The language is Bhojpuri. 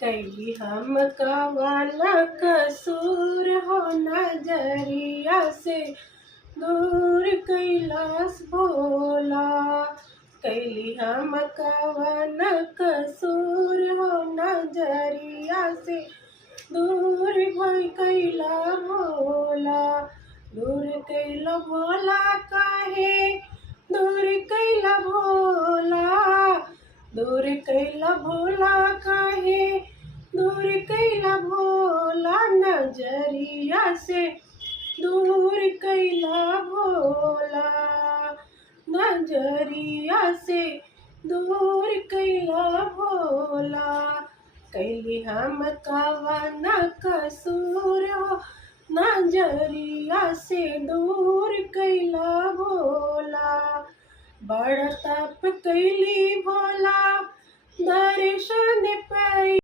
कैली हम कवन कसूर हो नजरिया से दूर कैलाश भोला। कैली हम कवन कसूर हो नजरिया से दूर भई कैला भोला। दूर कैला भोला काहे दूर कैला भोला। दूर कैला भोला काहे दूर कैला भोला। नजरिया से दूर कैला भोला। नजरिया से दूर कैला भोला। कैली हम कवन कसूर हो नजरिया से दूर कैला भोला। बड़ तप कैली भोला दर्शन पाई।